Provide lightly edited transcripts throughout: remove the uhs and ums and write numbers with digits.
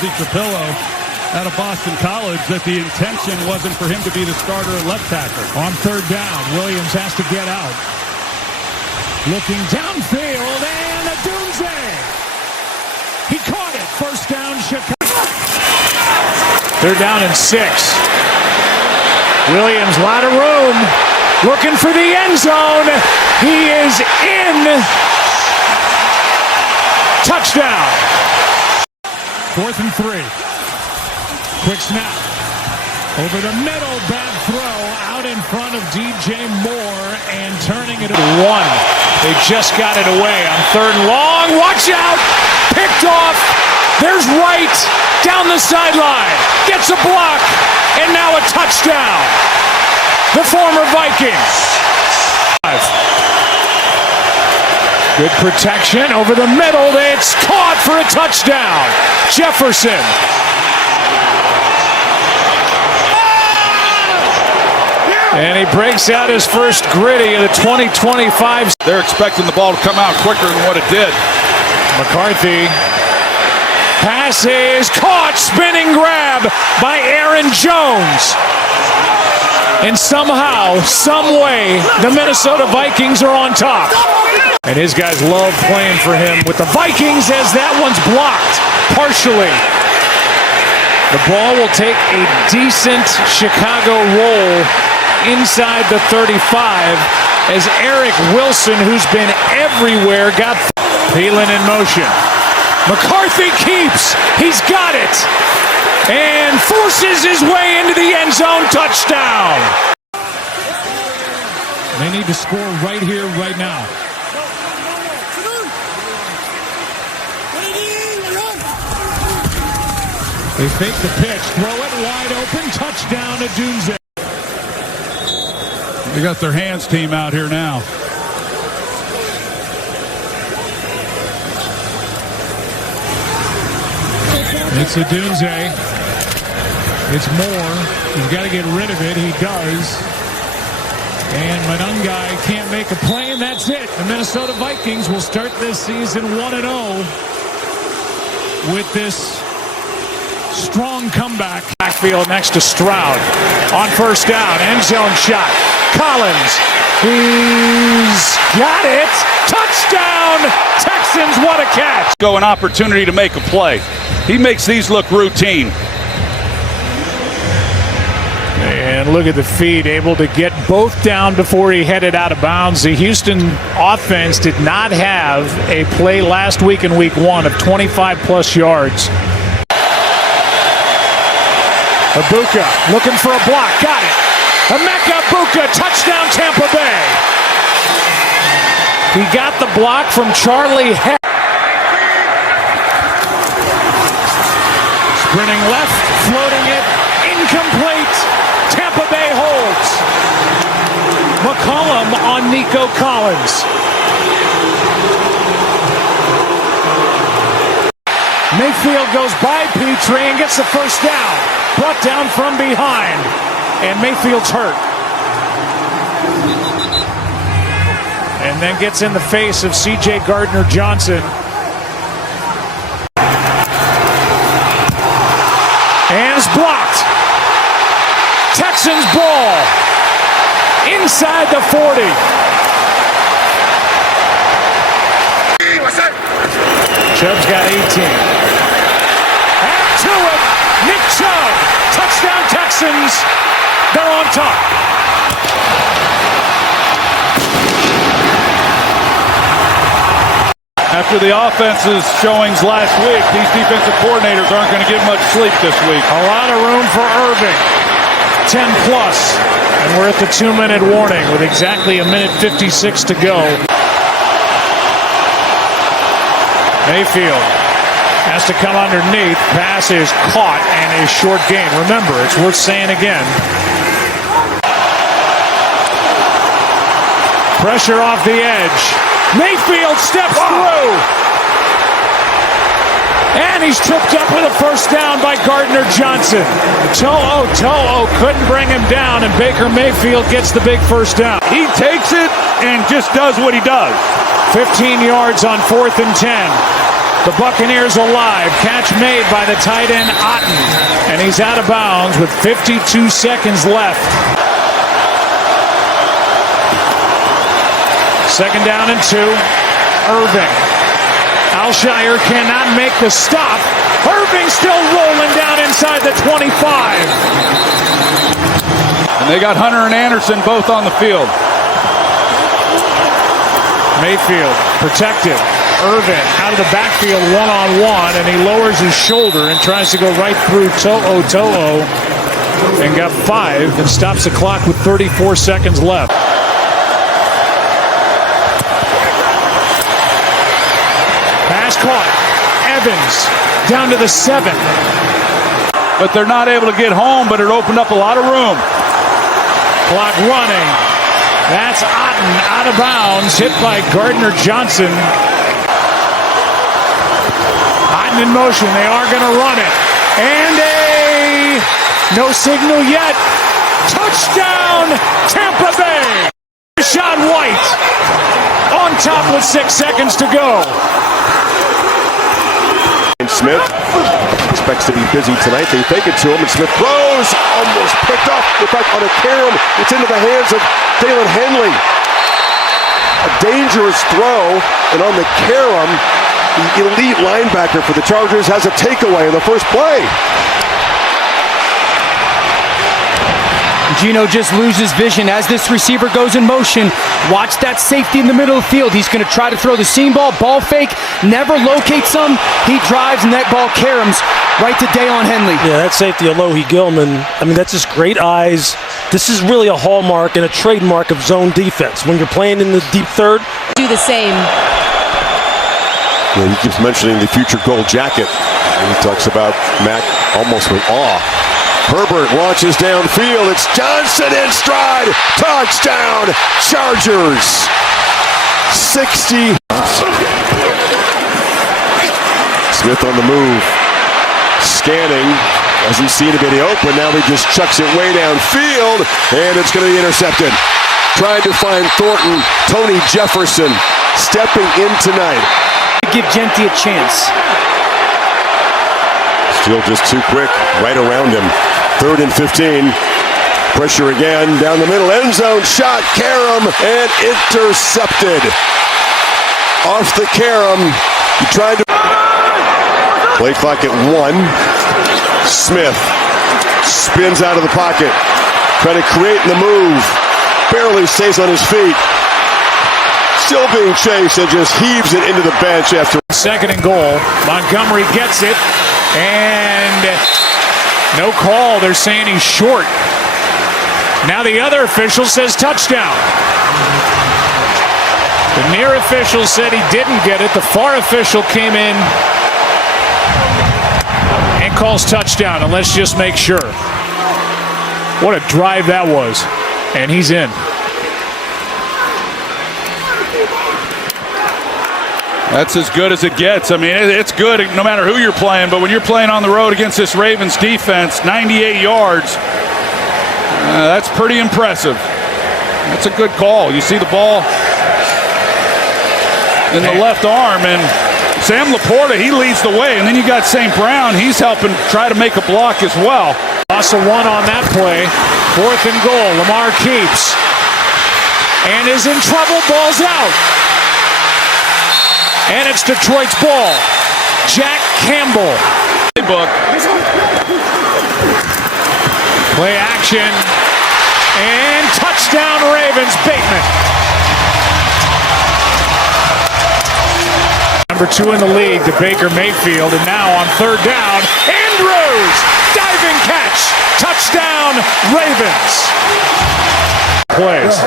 Trapillo out of Boston College that the intention wasn't for him to be the starter at left tackle. On third down, Williams has to get out. Looking downfield, and Odunze. He caught it. First down, Chicago. They're down in 6. Williams, a lot of room. Looking for the end zone. He is in. Touchdown. 4th and 3. Quick snap. Over the middle, bad throw. Out in front of DJ Moore and turning it 1. They just got it away on 3rd and long. Watch out. Picked off. There's Wright down the sideline. Gets a block. And now a touchdown. The former Vikings. Good protection over the middle. It's caught for a touchdown. Jefferson. And he breaks out his first gritty of the 2025. They're expecting the ball to come out quicker than what it did. McCarthy. Pass is caught. Spinning grab by Aaron Jones. And somehow, some way, the Minnesota Vikings are on top. And his guys love playing for him with the Vikings as that one's blocked partially. The ball will take a decent Chicago roll inside the 35 as Eric Wilson, who's been everywhere, got Thielen in motion. McCarthy keeps. He's got it. And forces his way into the end zone. Touchdown. They need to score right here, right now. They fake the pitch, throw it wide open, touchdown to Odunze. They got their hands team out here now. It's Odunze. It's Moore. He's got to get rid of it. He does. And Monangai can't make a play, and that's it. The Minnesota Vikings will start this season 1-0 with this strong comeback. Backfield next to Stroud. On first down, end zone shot. Collins. He's got it. Touchdown! Texans, what a catch. Go an opportunity to make a play. He makes these look routine. And look at the feed, able to get both down before he headed out of bounds. The Houston offense did not have a play last week in week 1 of 25-plus yards. Ibuka looking for a block. Got it. Emeka Ibuka, touchdown Tampa Bay. He got the block from Charlie Heck. Sprinting left, floating it, incomplete. Tampa Bay holds. McCollum on Nico Collins. Mayfield goes by Petrie and gets the first down. Brought down from behind. And Mayfield's hurt. And then gets in the face of C.J. Gardner-Johnson. And it's blocked. Texans ball. Inside the 40. Chubb's got 18. And to it. Nick Chubb. Touchdown Texans. They're on top. After the offense's showings last week, these defensive coordinators aren't going to get much sleep this week. A lot of room for Irving. 10 plus. And we're at the 2-minute warning with exactly 1:56 to go. Mayfield has to come underneath. Pass is caught and a short gain. Remember, it's worth saying again. Pressure off the edge. Mayfield steps through. And he's tripped up with a first down by Gardner-Johnson. To'o couldn't bring him down, and Baker Mayfield gets the big first down. He takes it and just does what he does. 15 yards on 4th and 10. The Buccaneers alive. Catch made by the tight end Otten. And he's out of bounds with 52 seconds left. Second down and 2. Irving. Alshire cannot make the stop. Irving still rolling down inside the 25. And they got Hunter and Anderson both on the field. Mayfield protected. Irvin out of the backfield one-on-one, and he lowers his shoulder and tries to go right through To'o and got 5 and stops the clock with 34 seconds left. Pass caught. Evans down to the 7. But they're not able to get home, but it opened up a lot of room. Clock running. That's Otten out of bounds, hit by Gardner Johnson. Otten in motion. They are going to run it. And no signal yet. Touchdown, Tampa Bay. Rachaad White on top with 6 seconds to go. Smith expects to be busy tonight. They fake it to him, and Smith throws, almost picked up. In fact, on a carom, it's into the hands of Dalen Henley. A dangerous throw, and on the carom, the elite linebacker for the Chargers has a takeaway in the first play. Geno just loses vision as this receiver goes in motion. Watch that safety in the middle of the field. He's going to try to throw the seam ball fake, never locates him. He drives and that ball caroms right to Dalen Henley. Yeah, that safety, Alohi Gilman, I mean, that's just great eyes. This is really a hallmark and a trademark of zone defense. When you're playing in the deep third. Do the same. Yeah, he keeps mentioning the future gold jacket. And he talks about Mac almost with awe. Herbert launches downfield. It's Johnson in stride. Touchdown, Chargers. 60. Smith on the move. Scanning. Doesn't see anybody open. Now he just chucks it way downfield. And it's going to be intercepted. Trying to find Thornton. Tony Jefferson stepping in tonight. Give Genty a chance. Still just too quick. Right around him. 3rd and 15. Pressure again down the middle. End zone shot. Karam and intercepted. Off the Karam. He tried to. Play clock at 1. Smith spins out of the pocket. Trying to create the move. Barely stays on his feet. Still being chased and just heaves it into the bench after. 2nd and goal. Montgomery gets it. And no call. They're saying he's short. Now the other official says touchdown. The near official said he didn't get it. The far official came in and calls touchdown. And let's just make sure. What a drive that was. And he's in. That's as good as it gets. I mean, it's good no matter who you're playing, but when you're playing on the road against this Ravens defense, 98 yards, that's pretty impressive. That's a good call. You see the ball in the left arm, and Sam Laporta, he leads the way, and then you got St. Brown. He's helping try to make a block as well. Loss of 1 on that play. 4th and goal. Lamar keeps and is in trouble. Ball's out. And it's Detroit's ball. Jack Campbell. Play action. And touchdown Ravens. Bateman. Number 2 in the league to Baker Mayfield. And now on 3rd down, Andrews. Diving catch. Touchdown Ravens. Plays.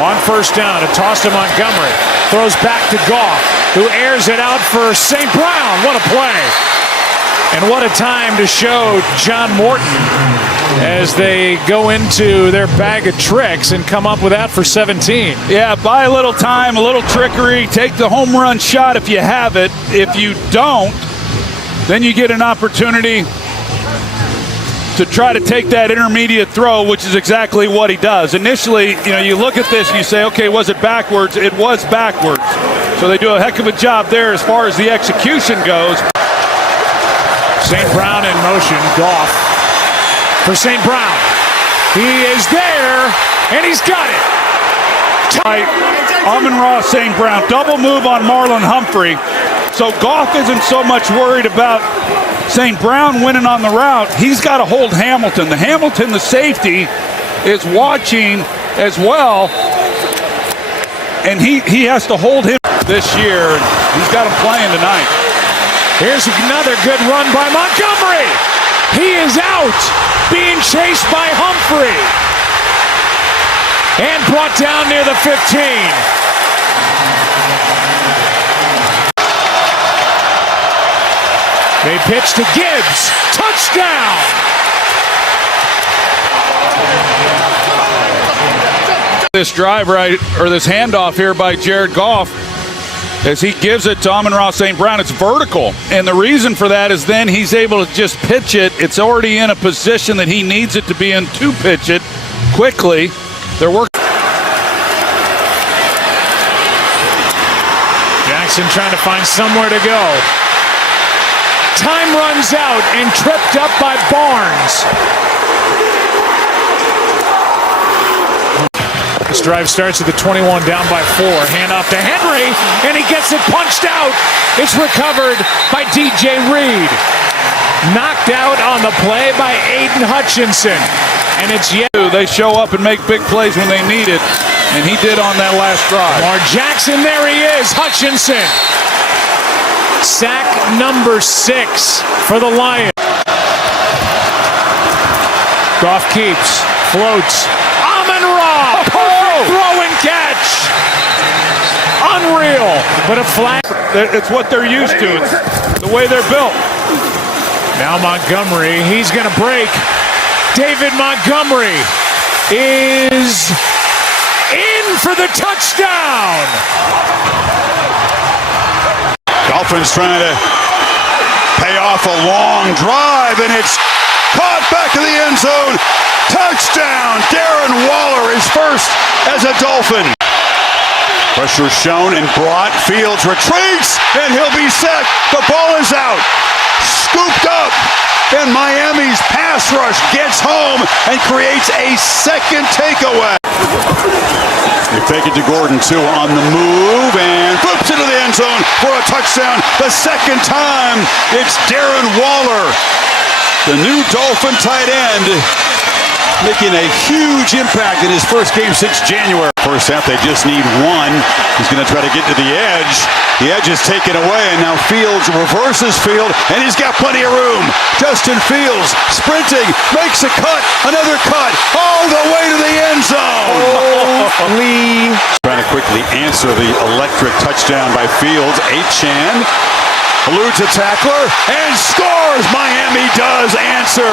On 1st down, a toss to Montgomery. Throws back to Goff, who airs it out for St. Brown. What a play. And what a time to show John Morton as they go into their bag of tricks and come up with that for 17. Yeah, buy a little time, a little trickery. Take the home run shot if you have it. If you don't, then you get an opportunity to try to take that intermediate throw, which is exactly what he does. Initially, you look at this and you say, okay, was it backwards? It was backwards. So they do a heck of a job there as far as the execution goes. St. Brown in motion. Goff for St. Brown. He is there, and he's got it. Amon-Ra St. Brown, double move on Marlon Humphrey. So Goff isn't so much worried about St. Brown winning on the route. He's got to hold Hamilton. The safety, is watching as well, and he has to hold him this year. And he's got him playing tonight. Here's another good run by Montgomery. He is out, being chased by Humphrey. And brought down near the 15. They pitch to Gibbs. Touchdown! This drive this handoff here by Jared Goff, as he gives it to Amon-Ra St. Brown, it's vertical. And the reason for that is then he's able to just pitch it. It's already in a position that he needs it to be in to pitch it quickly. They're working. Jackson trying to find somewhere to go. Time runs out and tripped up by Barnes. This drive starts at the 21, down by 4. Hand off to Henry, and he gets it punched out. It's recovered by DJ Reed. Knocked out on the play by Aiden Hutchinson. And it's yet. They show up and make big plays when they need it, and he did on that last drive. Lamar Jackson, there he is, Hutchinson. Sack number 6 for the Lions. Goff keeps, floats. Amon-Ra, perfect throw and catch. Unreal, but a flag. It's what they're used to. It's the way they're built. Now Montgomery, he's going to break. David Montgomery is in for the touchdown. Dolphins trying to pay off a long drive, and it's caught back in the end zone. Touchdown! Darren Waller is first as a Dolphin. Pressure shown and brought. Fields retreats, and he'll be set. The ball is out. Scooped up, and Miami's pass rush gets home and creates a second takeaway. They fake it to Gordon, too, on the move, and flips into the end zone for a touchdown. The second time, it's Darren Waller, the new Dolphin tight end, making a huge impact in his first game since January. First half, they just need one. He's going to try to get to the edge. The edge is taken away, and now Fields reverses field, and he's got plenty of room. Justin Fields sprinting, makes a cut, another cut, all the way to the end zone. Lee. Trying to quickly answer the electric touchdown by Fields. Achane eludes a tackler and scores. Miami does answer.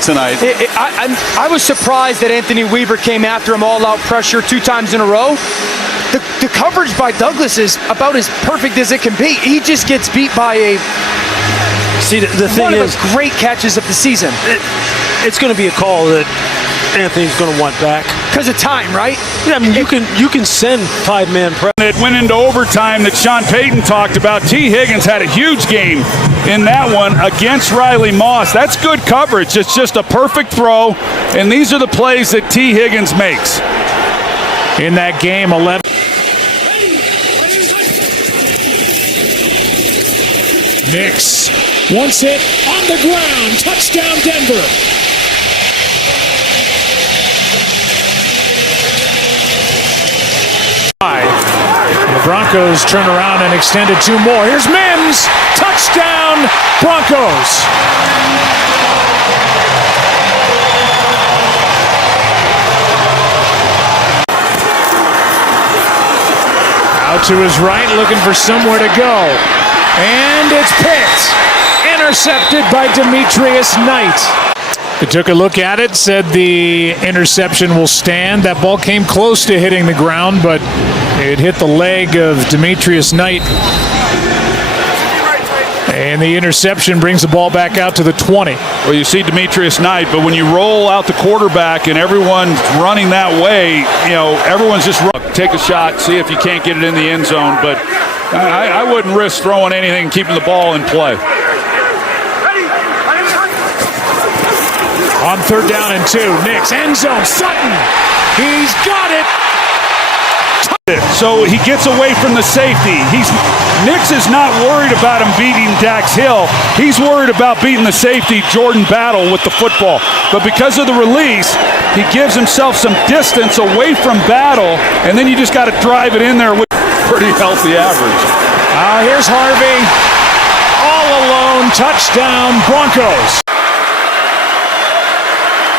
Tonight. I was surprised that Anthony Weaver came after him all-out pressure 2 times in a row. The coverage by Douglas is about as perfect as it can be. He just gets beat by the thing one is, of the great catches of the season. It's going to be a call that Anthony's going to want back because of time, right? Yeah, I mean you can send 5-man press. It went into overtime that Sean Payton talked about. T. Higgins had a huge game in that one against Riley Moss. That's good coverage. It's just a perfect throw, and these are the plays that T. Higgins makes. In that game, 11. Nix wants it on the ground. Touchdown, Denver. The Broncos turn around and extend it 2 more. Here's Mims. Touchdown, Broncos. Out to his right, looking for somewhere to go. And it's picked. Intercepted by Demetrius Knight. They took a look at it, said the interception will stand. That ball came close to hitting the ground, but it hit the leg of Demetrius Knight. And the interception brings the ball back out to the 20. Well, you see Demetrius Knight, but when you roll out the quarterback and everyone's running that way, everyone's just take a shot, see if you can't get it in the end zone. But I wouldn't risk throwing anything, keeping the ball in play. On 3rd down and 2, Nix, end zone, Sutton. He's got it. So he gets away from the safety. Nix is not worried about him beating Dax Hill. He's worried about beating the safety, Jordan Battle, with the football. But because of the release, he gives himself some distance away from Battle, and then you just got to drive it in there with pretty healthy average. Here's Harvey. All alone, touchdown, Broncos.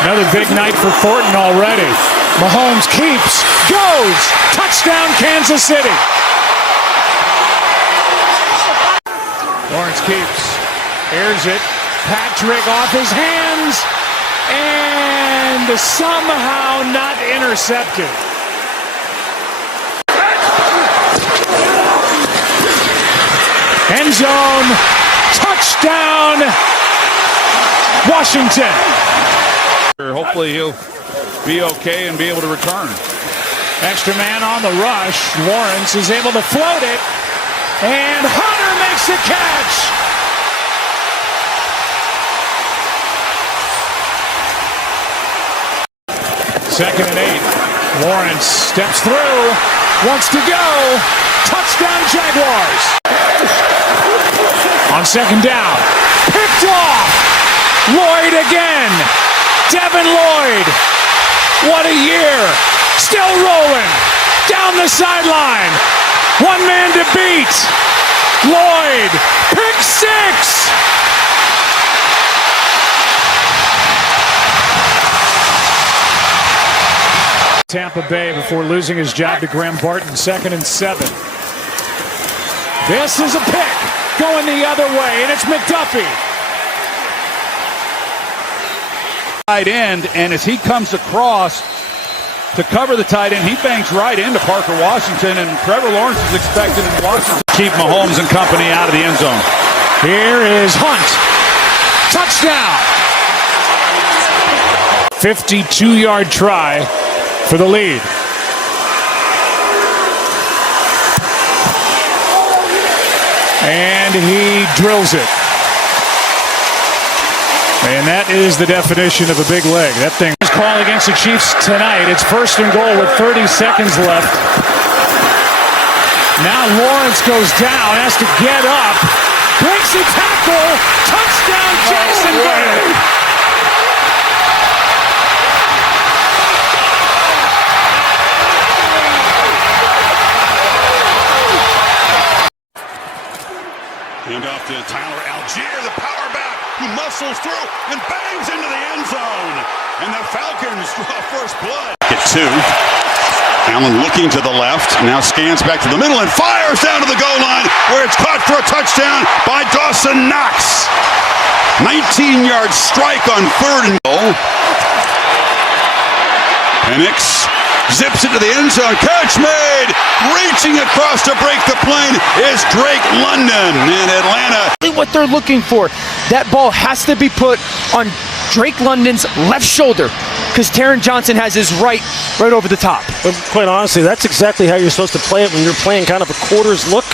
Another big night for Thornton already. Mahomes keeps, goes, touchdown Kansas City. Lawrence keeps, airs it, Patrick off his hands, and somehow not intercepted. End zone, touchdown, Washington. Hopefully he'll be okay and be able to return. Extra man on the rush. Lawrence is able to float it. And Hunter makes the catch. Second and 8. Lawrence steps through. Wants to go. Touchdown Jaguars. On 2nd down. Picked off. Lloyd again. Devin Lloyd. What a year. Still rolling. Down the sideline. One man to beat. Lloyd. Pick 6. Tampa Bay before losing his job to Graham Barton. 2nd and 7. This is a pick. Going the other way. And it's McDuffie. Tight end, and as he comes across to cover the tight end, he bangs right into Parker Washington, and Trevor Lawrence is expected in Washington to keep Mahomes and company out of the end zone. Here is Hunt. Touchdown. 52-yard try for the lead. And he drills it. And that is the definition of a big leg. That thing is called against the Chiefs tonight. It's 1st and goal with 30 seconds left. Now Lawrence goes down, has to get up. Breaks the tackle. Touchdown Jacksonville. Hand off to Tyler Algier, the power back, who muscles through and bangs into the end zone. And the Falcons draw first blood. Get 2. Allen looking to the left, now scans back to the middle and fires down to the goal line, where it's caught for a touchdown by Dawson Knox. 19-yard strike on 3rd and goal. Penix zips into the end zone. Catch made. Reaching across to break the plane is Drake London in Atlanta. What they're looking for. That ball has to be put on Drake London's left shoulder because Taron Johnson has his right over the top. But quite honestly, that's exactly how you're supposed to play it when you're playing kind of a quarters look.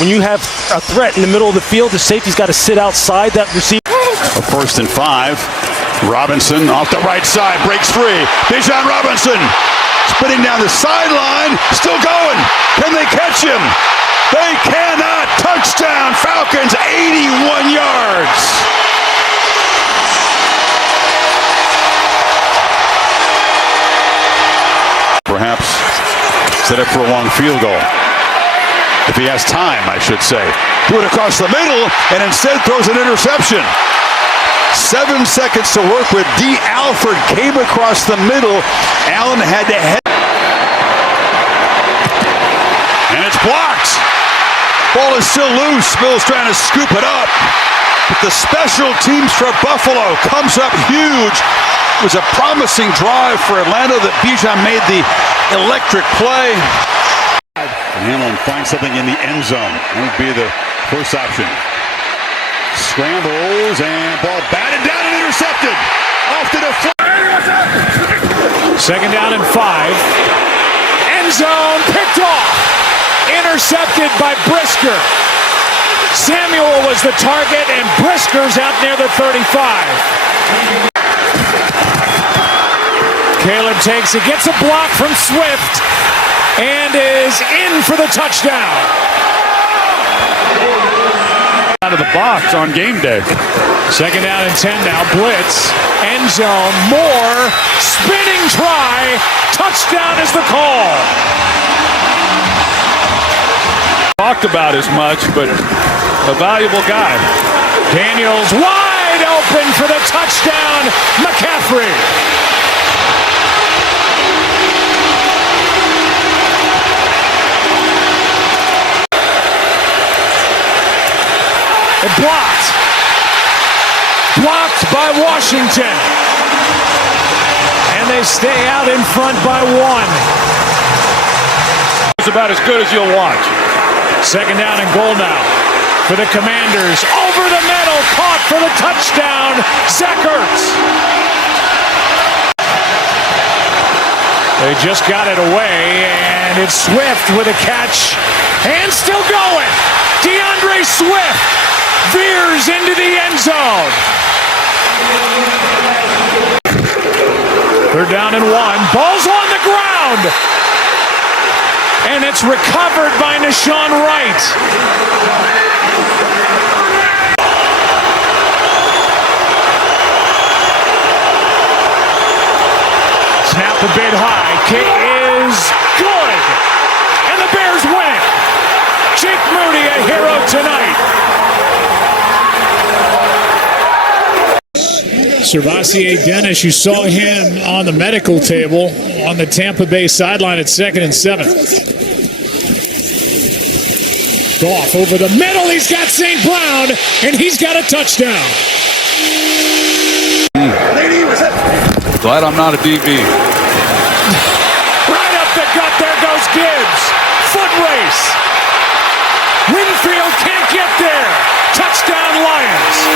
When you have a threat in the middle of the field, the safety's got to sit outside that receiver. A 1st and 5. Robinson off the right side, breaks free. Bijan Robinson spinning down the sideline, still going. Can they catch him? They cannot. Touchdown, Falcons, 81 yards. Perhaps set up for a long field goal. If he has time, I should say. Threw it across the middle and instead throws an interception. 7 seconds to work with. D. Alford came across the middle. Allen had to head. And it's blocked. Ball is still loose. Mills trying to scoop it up. But the special teams for Buffalo comes up huge. It was a promising drive for Atlanta that Bijan made the electric play. And Hamlin finds something in the end zone. That would be the first option. scrambles and ball batted down and intercepted. Off to the Second down and 5. End zone picked off. Intercepted by Brisker. Samuel was the target, and Brisker's out near the 35. Caleb takes it, gets a block from Swift, and is in for the touchdown. Out of the box on game day. Second down and 10 now. Blitz. End zone. Moore. Spinning try. Touchdown is the call. Talked about as much, but a valuable guy. Daniels wide open for the touchdown. McCaffrey. Blocked. Blocked by Washington. And they stay out in front by 1. It's about as good as you'll watch. Second down and goal now for the Commanders. Over the middle, caught for the touchdown. Zach Ertz. They just got it away, and it's Swift with a catch. And still going. DeAndre Swift veers into the end zone. Third down and 1. Ball's on the ground. And it's recovered by Nashawn Wright. Snap a bit high. Kick is good. And the Bears win. Jake Moody a hero tonight. Servassier Dennis, you saw him on the medical table on the Tampa Bay sideline at 2nd and 7. Goff over the middle, he's got St. Brown, and he's got a touchdown. Glad I'm not a DB. Right up the gut, there goes Gibbs. Foot race. Winfield can't get there. Touchdown Lions.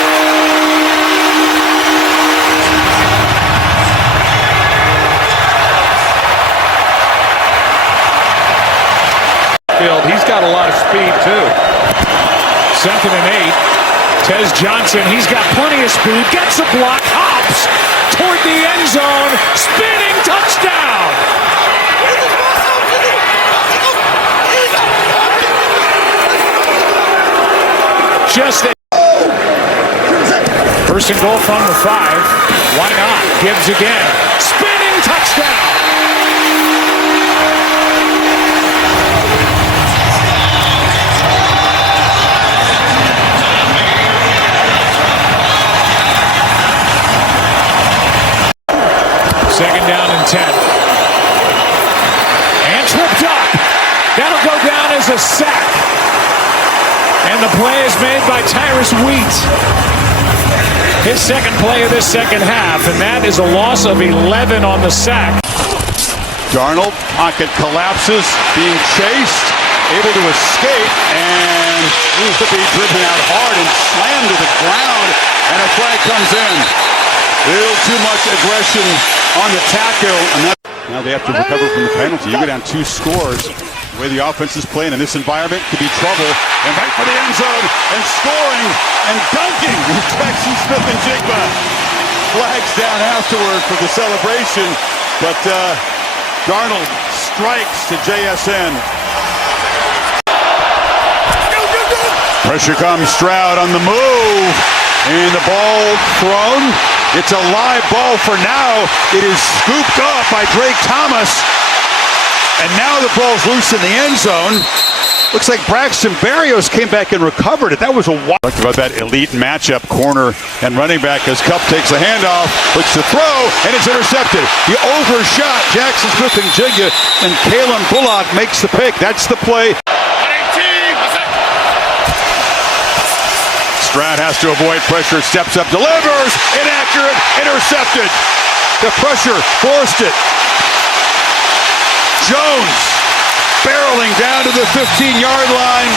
He's got a lot of speed too. 2nd and 8. Tez Johnson, he's got plenty of speed. Gets a block, hops toward the end zone. Spinning touchdown. Just first and goal from the 5. Why not? Gibbs again. Spinning touchdown. Second down and 10. And tripped up. That'll go down as a sack. And the play is made by Tyrus Wheat. His second play of this second half, and that is a loss of 11 on the sack. Darnold, pocket collapses, being chased, able to escape, and to be driven out hard and slammed to the ground, and a flag comes in. A little too much aggression on the tackle. And now they have to recover from the penalty. You go down 2 scores. The way the offense is playing in this environment could be trouble. And right for the end zone and scoring and dunking with Jackson Smith-Njigba. Flags down afterward for the celebration. But Darnold strikes to JSN. Pressure comes. Stroud on the move. And the ball thrown. It's a live ball for now. It is scooped up by Drake Thomas. And now the ball's loose in the end zone. Looks like Braxton Berrios came back and recovered it. That was a wild. Talked about that elite matchup, corner and running back, as Kupp takes the handoff, looks to throw, and it's intercepted. He overshot Jackson Smith-Njigba, and Kalen Bullock makes the pick. That's the play. Stroud has to avoid pressure, steps up, delivers, inaccurate, intercepted. The pressure forced it. Jones barreling down to the 15-yard line.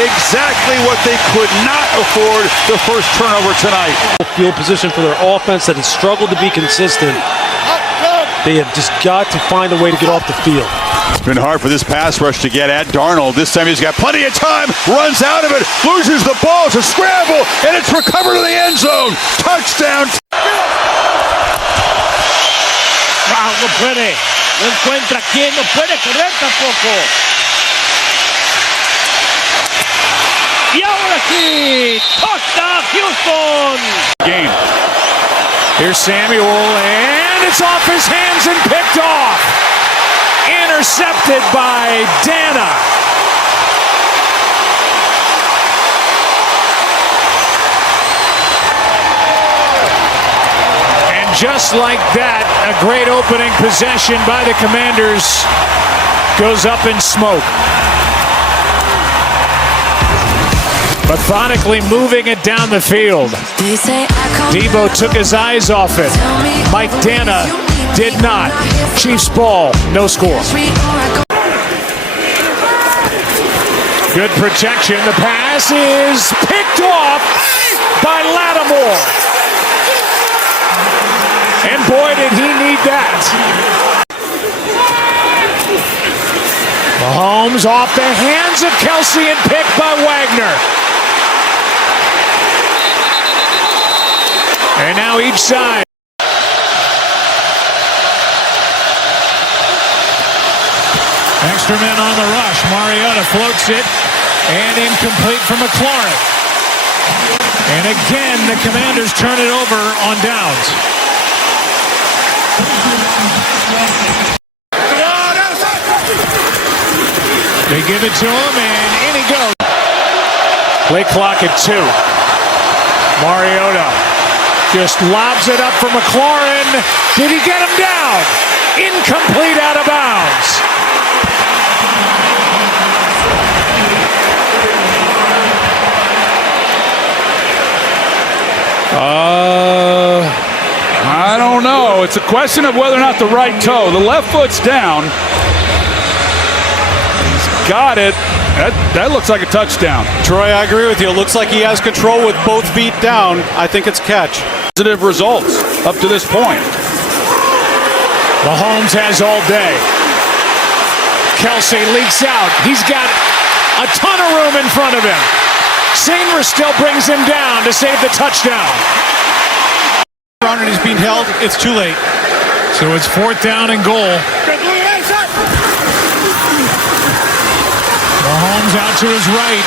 exactly what they could not afford the first turnover tonight. Field position for their offense that has struggled to be consistent. They have just got to find a way to get off the field. It's been hard for this pass rush to get at Darnold. This time he's got plenty of time, runs out of it, loses the ball. It's a scramble, and it's recovered to the end zone. Touchdown. Wow, no puede. No encuentra quién, no puede correr tampoco. Y ahora sí, touchdown Houston. Game. Here's Samuel, and it's off his hands and picked off. Intercepted by Dana. And just like that, a great opening possession by the Commanders goes up in smoke. Methodically moving it down the field. Debo took his eyes off it. Mike Dana did not. Chiefs ball, no score. Good protection. The pass is picked off by Lattimore. And boy, did he need that. Mahomes off the hands of Kelsey and picked by Wagner. And now each side. Extra men on the rush. Mariota floats it. And incomplete for McLaurin. And again, the Commanders turn it over on downs. They give it to him, and in he goes. Play clock at 2. Mariota just lobs it up for McLaurin. Did he get him down? Incomplete, out of bounds. I don't know. It's a question of whether or not the right toe. The left foot's down. He's got it. That looks like a touchdown. Troy, I agree with you. It looks like he has control with both feet down. I think it's a catch. Positive results up to this point. Mahomes has all day. Kelsey leaks out. He's got a ton of room in front of him. Seymour still brings him down to save the touchdown. And he's being held. It's too late. So it's 4th down and goal. Mahomes out to his right.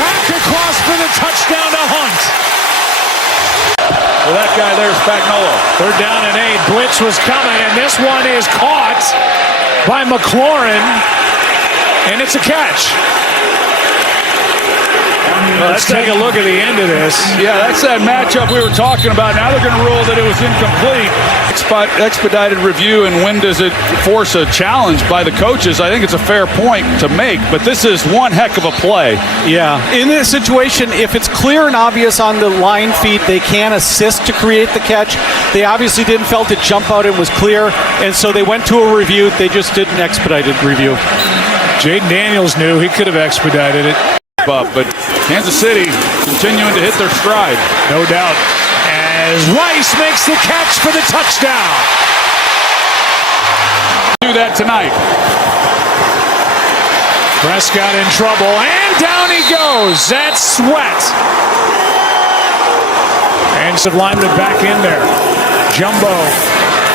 Back across for the touchdown to Hunt. Well, that guy there's Spagnuolo. 3rd down and 8. Blitz was coming, and this one is caught by McLaurin, and it's a catch. Let's take a look at the end of this. Yeah, that's that matchup we were talking about. Now they're going to rule that it was incomplete. Expedited review, and when does it force a challenge by the coaches? I think it's a fair point to make, but this is one heck of a play. Yeah. In this situation, if it's clear and obvious on the line feet, they can assist to create the catch. They obviously didn't felt it jump out and was clear, and so they went to a review. They just did an expedited review. Jaden Daniels knew he could have expedited it. But Kansas City continuing to hit their stride. No doubt. As Rice makes the catch for the touchdown. Do that tonight. Prescott in trouble, and down he goes. That's Sweat. And some linemen back in there. Jumbo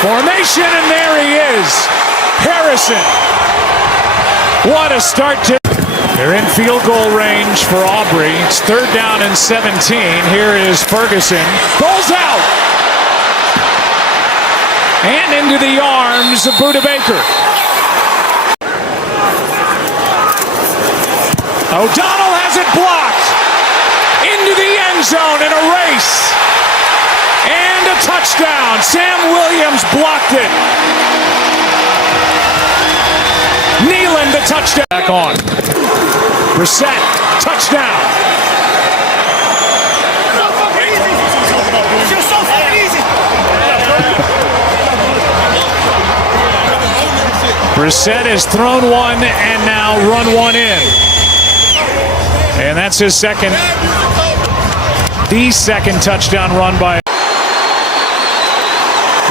formation, and there he is. Harrison. What a start to... They're in field goal range for Aubrey. It's 3rd down and 17. Here is Ferguson. Ball's out. And into the arms of Budda Baker. O'Donnell has it blocked. Into the end zone in a race. And a touchdown. Sam Williams blocked it. Nealon, the touchdown. Back on. Brissett, touchdown. Brissett has thrown one and now run one in. And that's his second, the second touchdown run by.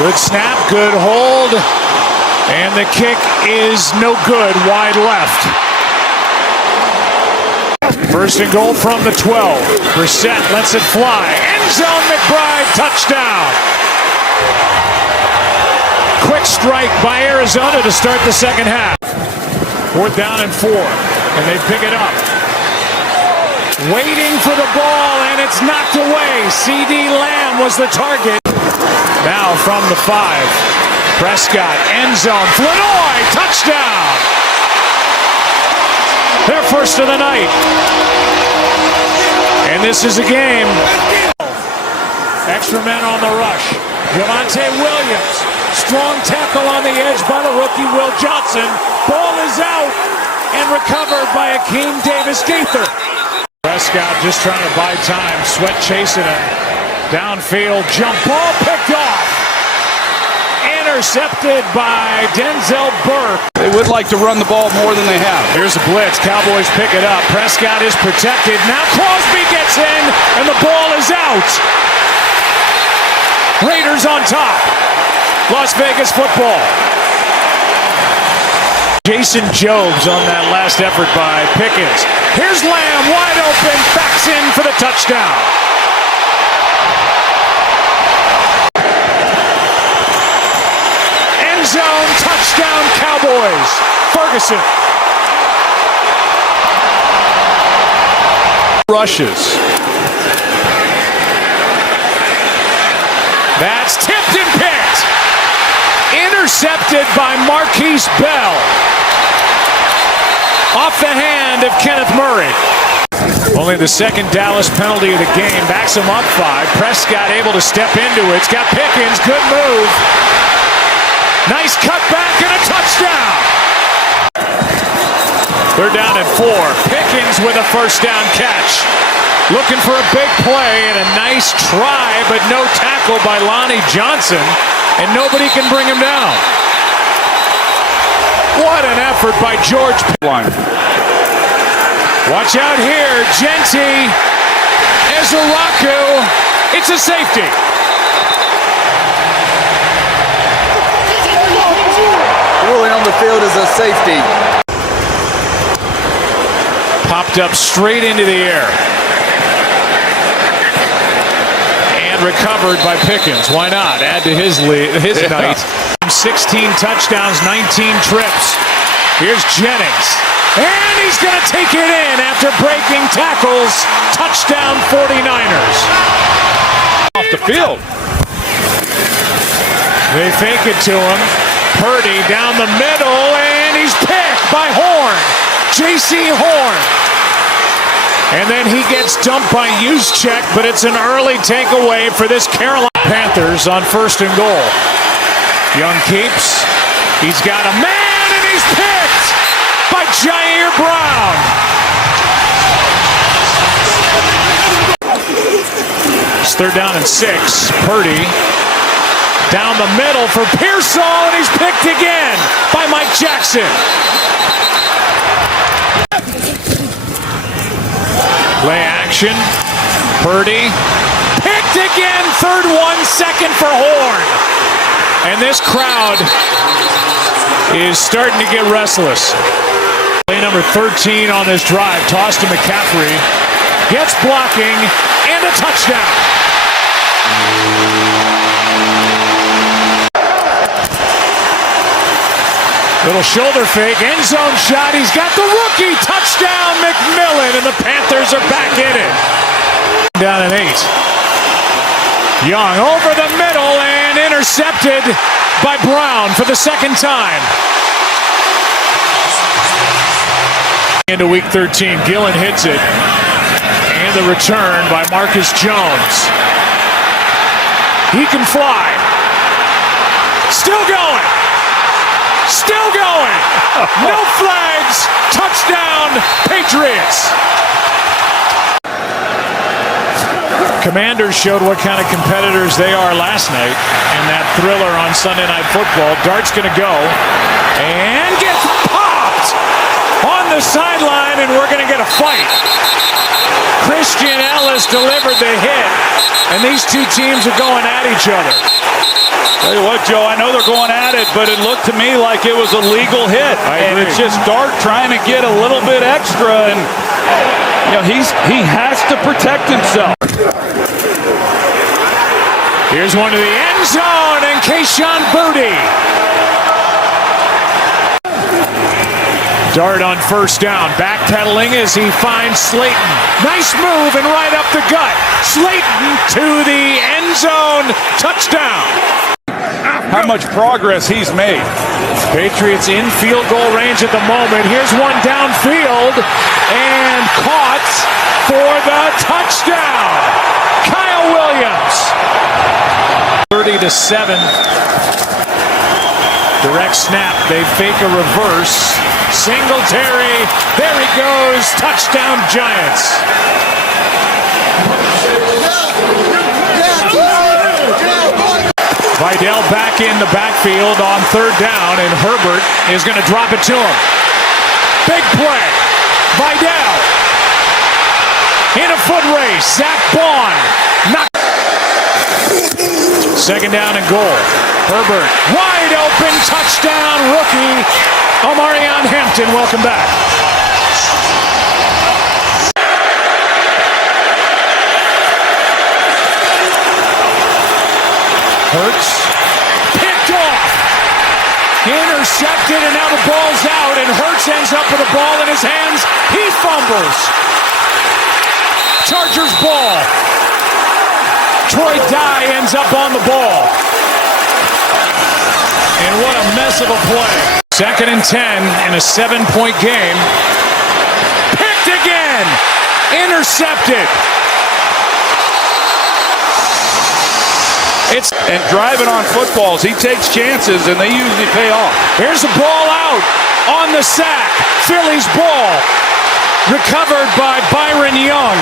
Good snap, good hold, and the kick is no good, wide left. First and goal from the 12. Brissett lets it fly. End zone, McBride, touchdown. Quick strike by Arizona to start the second half. 4th down and 4, and they pick it up. Waiting for the ball, and it's knocked away. CeeDee Lamb was the target. Now from the 5. Prescott, end zone. Flournoy, touchdown. Their first of the night. And this is a game. Extra men on the rush. Javonte Williams. Strong tackle on the edge by the rookie Will Johnson. Ball is out and recovered by Akeem Davis-Gaither. Prescott just trying to buy time. Sweat chasing him. Downfield jump ball picked off. Intercepted by Denzel Burke. They would like to run the ball more than they have. Here's a blitz. Cowboys pick it up. Prescott is protected. Now Crosby gets in, and the ball is out. Raiders on top. Las Vegas football. Jason Jobs on that last effort by Pickens. Here's Lamb wide open. Backs in for the touchdown. Zone touchdown Cowboys. Ferguson. Rushes. That's tipped and picked. Intercepted by Marquise Bell. Off the hand of Kenneth Murray. Only the second Dallas penalty of the game. Backs him up 5. Prescott able to step into it. It's got Pickens. Good move. Nice cut back and a touchdown. 3rd down and 4. Pickens with a first down catch. Looking for a big play and a nice try, but no tackle by Lonnie Johnson, and nobody can bring him down. What an effort by George Pickens. Watch out here, Genty, Ezuraku. It's a safety. Ruling on the field is a safety. Popped up straight into the air. And recovered by Pickens. Why not? Add to his night. 16 touchdowns, 19 trips. Here's Jennings. And he's going to take it in after breaking tackles. Touchdown 49ers. Off the field. They fake it to him. Purdy down the middle, and he's picked by Horn. J.C. Horn. And then he gets dumped by Juszczyk, but it's an early takeaway for this Carolina Panthers on 1st and goal. Young keeps. He's got a man, and he's picked by Jair Brown. It's 3rd down and 6. Purdy. Down the middle for Pearsall, and he's picked again by Mike Jackson. Play action. Purdy. Picked again. 3rd 1, 2nd for Horn. And this crowd is starting to get restless. Play number 13 on this drive. Tossed to McCaffrey. Gets blocking and a touchdown. Little shoulder fake, end zone shot. He's got the rookie touchdown, McMillan, and the Panthers are back in it. Down at 8. Young over the middle and intercepted by Brown for the second time. Into week 13, Gillen hits it. And the return by Marcus Jones. He can fly. Still going. Still going. No flags. Touchdown, Patriots. Commanders showed what kind of competitors they are last night in that thriller on Sunday Night Football. Dart's going to go and gets popped on the sideline, and we're going to get a fight. Christian Ellis delivered the hit, and these two teams are going at each other. Tell you what, Joe, I know they're going at it, but it looked to me like it was a legal hit. And it's just Dart trying to get a little bit extra, and he has to protect himself. Here's one to the end zone, and Kayshon Boutte. Dart on first down, backpedaling as he finds Slayton. Nice move and right up the gut. Slayton to the end zone, touchdown. How much progress he's made. Patriots in field goal range at the moment. Here's one downfield and caught for the touchdown. Kyle Williams. 30-7. Direct snap. They fake a reverse. Singletary. There he goes. Touchdown Giants. Vidal back in the backfield on third down, and Herbert is going to drop it to him. Big play. Vidal in a foot race. Zach Bond. Second down and goal. Herbert wide open. Touchdown rookie Omarion Hampton. Welcome back. Hurts, picked off, intercepted, and now the ball's out, and Hurts ends up with the ball in his hands. He fumbles. Chargers ball. Troy Dye ends up on the ball. And what a mess of a play. 2nd and 10 in a 7-point game. Picked again. Intercepted. And driving on footballs, he takes chances, and they usually pay off. Here's the ball out on the sack. Philly's ball. Recovered by Byron Young.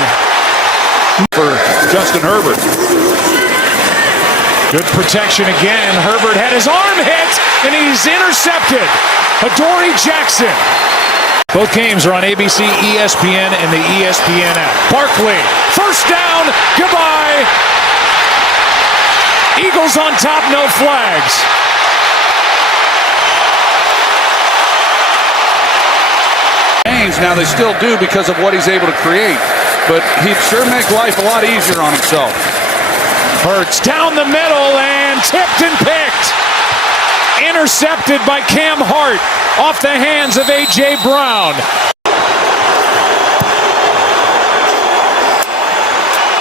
For Justin Herbert. Good protection again. Herbert had his arm hit, and he's intercepted. Adoree Jackson. Both games are on ABC, ESPN, and the ESPN app. Barkley, first down, goodbye. Eagles on top, no flags. Now they still do because of what he's able to create, but he'd sure make life a lot easier on himself. Hurts down the middle and tipped and picked. Intercepted by Cam Hart off the hands of A.J. Brown.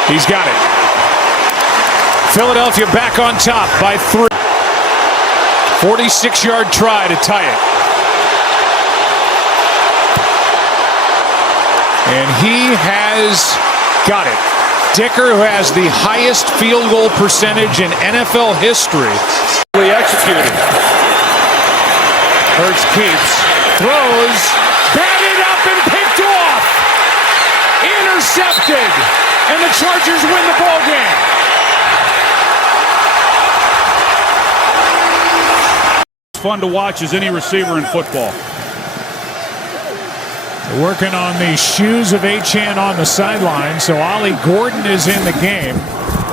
He's got it. Philadelphia back on top by 3. 46-yard try to tie it. And he has got it. Dicker, who has the highest field goal percentage in NFL history. Executed. Hurts keeps, throws, batted up and picked off. Intercepted. And the Chargers win the ball game. Fun to watch as any receiver in football. Working on the shoes of Achane on the sideline, so Ollie Gordon is in the game.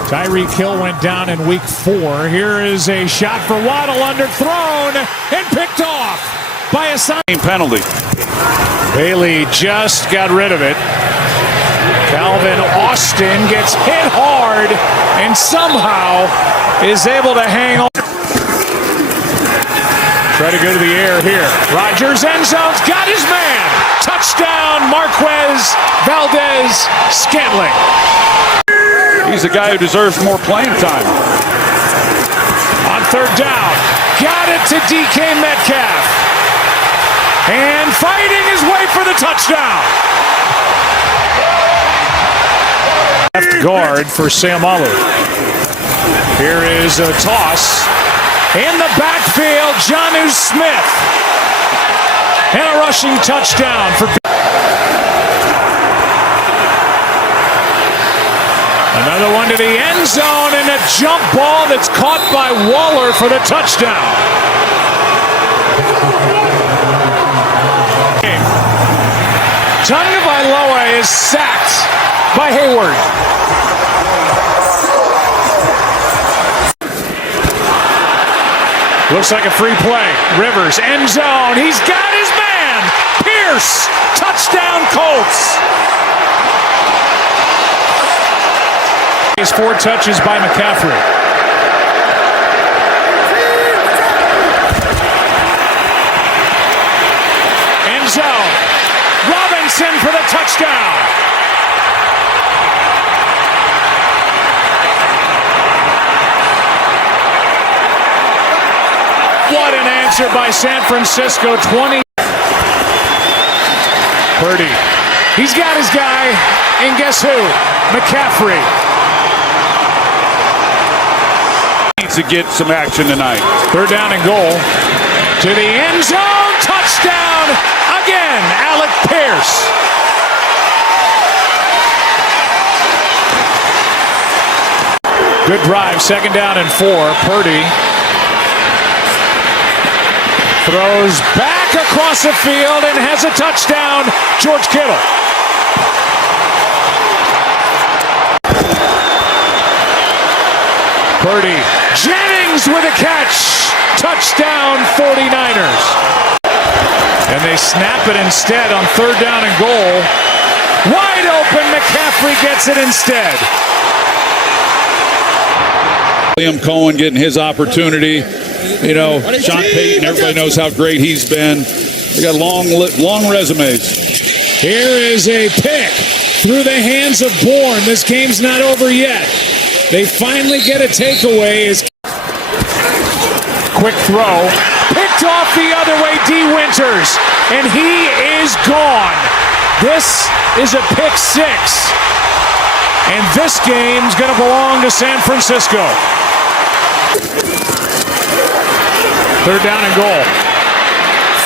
Tyreek Hill went down in week 4. Here is a shot for Waddle, underthrown and picked off by a sign penalty. Bailey just got rid of it. Calvin Austin gets hit hard and somehow is able to hang on. Try to go to the air here. Rodgers end zone's got his man. Touchdown, Marquez Valdez-Scantling. He's a guy who deserves more playing time. On third down, got it to DK Metcalf. And fighting his way for the touchdown. Left guard for Sam Alou. Here is a toss. In the backfield, Jonnu Smith. And a rushing touchdown for... Another one to the end zone and a jump ball that's caught by Waller for the touchdown. Tagovailoa is sacked by Hayward. Looks like a free play. Rivers, end zone. He's got his man. Pierce, touchdown Colts. He's 4 touches by McCaffrey. End zone. Robinson for the touchdown. What an answer by San Francisco. 20. Purdy. He's got his guy. And guess who? McCaffrey. Needs to get some action tonight. 3rd down and goal. To the end zone. Touchdown. Again. Alec Pierce. Good drive. 2nd down and 4. Purdy. Throws back across the field and has a touchdown. George Kittle. Purdy. Jennings with a catch. Touchdown 49ers. And they snap it instead on 3rd down and goal. Wide open. McCaffrey gets it instead. Liam Cohen getting his opportunity. You know, Sean Payton, everybody knows how great he's been. They got long resumes. Here is a pick through the hands of Bourne. This game's not over yet. They finally get a takeaway. Quick throw. Picked off the other way, D. Winters. And he is gone. This is a pick 6. And this game's going to belong to San Francisco. 3rd down and goal.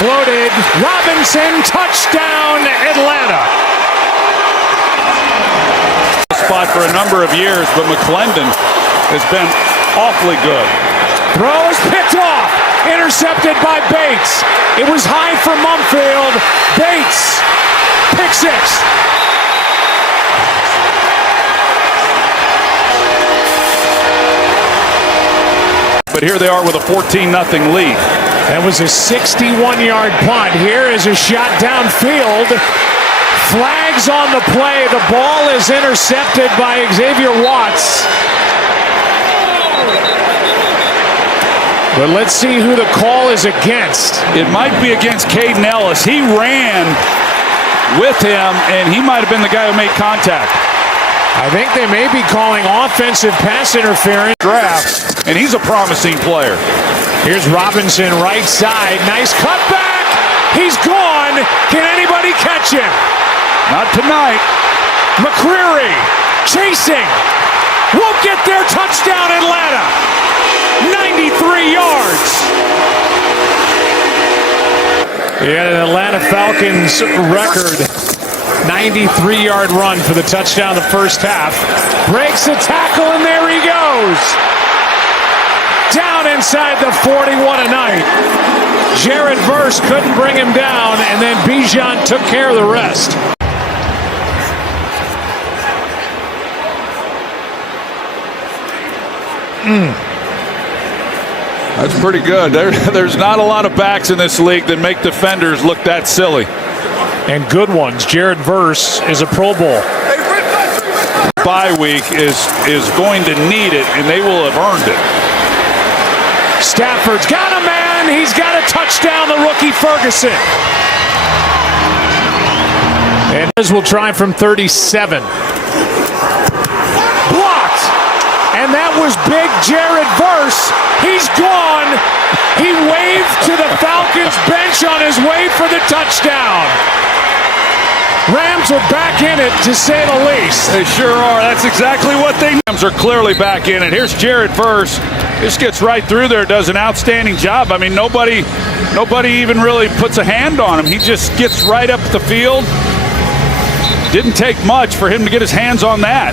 Floated. Robinson, touchdown, Atlanta. Spot for a number of years, but McClendon has been awfully good. Throw is picked off. Intercepted by Bates. It was high for Mumfield. Bates. Pick 6. But here they are with a 14-0 lead. That was a 61-yard punt. Here is a shot downfield. Flags on the play. The ball is intercepted by Xavier Watts. But let's see who the call is against. It might be against Caden Ellis. He ran with him, and he might have been the guy who made contact. I think they may be calling offensive pass interference. Draft, and he's a promising player. Here's Robinson, right side. Nice cutback. He's gone. Can anybody catch him? Not tonight. McCreary chasing. Won't get there. Touchdown, Atlanta. 93 yards. Yeah, an Atlanta Falcons record. 93-yard run for the touchdown the first half. Breaks a tackle, and there he goes. Down inside the 41 tonight. Jared Verse couldn't bring him down, and then Bijan took care of the rest. That's pretty good. There's not a lot of backs in this league that make defenders look that silly. And good ones. Jared Verse is a Pro Bowl. Bye week is going to need it, and they will have earned it. Stafford's got a man. He's got a touchdown, the rookie Ferguson. And this will try from 37. Blocked. And that was big Jared Verse. He's gone. He waved to the Falcons bench on his way for the touchdown. Rams are back in it, to say the least. They sure are. That's exactly what they Rams are clearly back in it. Here's Jared Verse. Just gets right through there, does an outstanding job. I mean, nobody even really puts a hand on him. He just gets right up the field. Didn't take much for him to get his hands on that.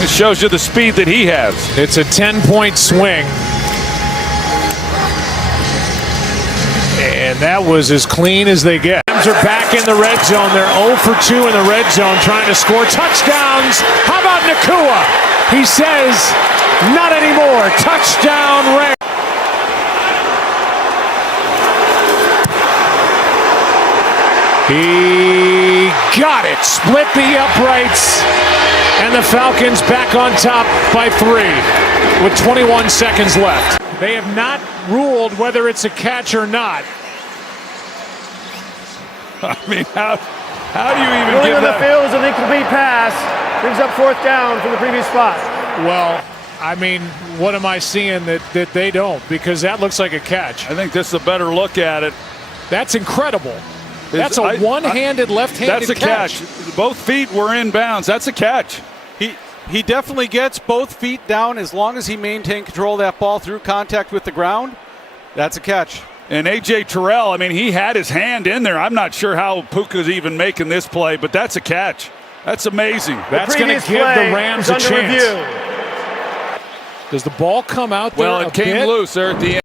It shows you the speed that he has. It's a 10-point swing. And that was as clean as they get. Rams are back in the red zone. They're 0 for 2 in the red zone trying to score touchdowns. How about Nacua? He says, not anymore. Touchdown Rams. He got it. Split the uprights. And the Falcons back on top by 3 with 21 seconds left. They have not ruled whether it's a catch or not. I mean, how do you even Ruling give on the that? field is an incomplete pass. Brings up 4th down from the previous spot. Well, I mean, what am I seeing that they don't? Because that looks like a catch. I think this is a better look at it. That's incredible. That's a one-handed, left-handed That's a catch. Both feet were in bounds. That's a catch. He definitely gets both feet down as long as he maintained control of that ball through contact with the ground. That's a catch. And A.J. Terrell, I mean, he had his hand in there. I'm not sure how Puka's even making this play, but that's a catch. That's amazing. That's going to give the Rams a chance. Does the ball come out there? Well, it came loose there at the end.